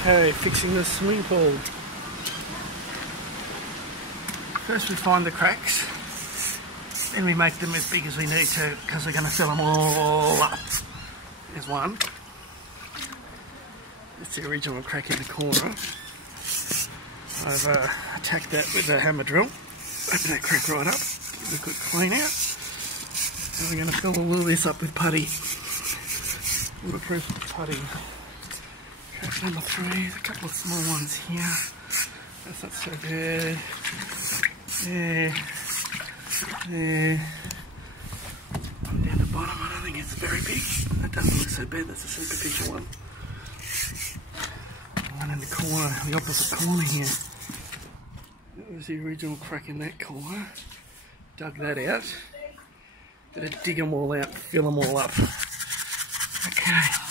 Okay, fixing the swimming pool. First we find the cracks, then we make them as big as we need to because we're going to fill them all up. There's one. It's the original crack in the corner. I've attacked that with a hammer drill. Open that crack right up, give it a good clean out. And we're going to fill all of this up with putty. Waterproof putty. Crack number 3, there's a couple of small ones here. That's not so bad. There. There. One down the bottom, I don't think it's very big. That doesn't look so bad, that's a superficial one. One in the corner, the opposite corner here. That was the original crack in that corner. Dug that out. Gotta dig them all out, fill them all up. Okay.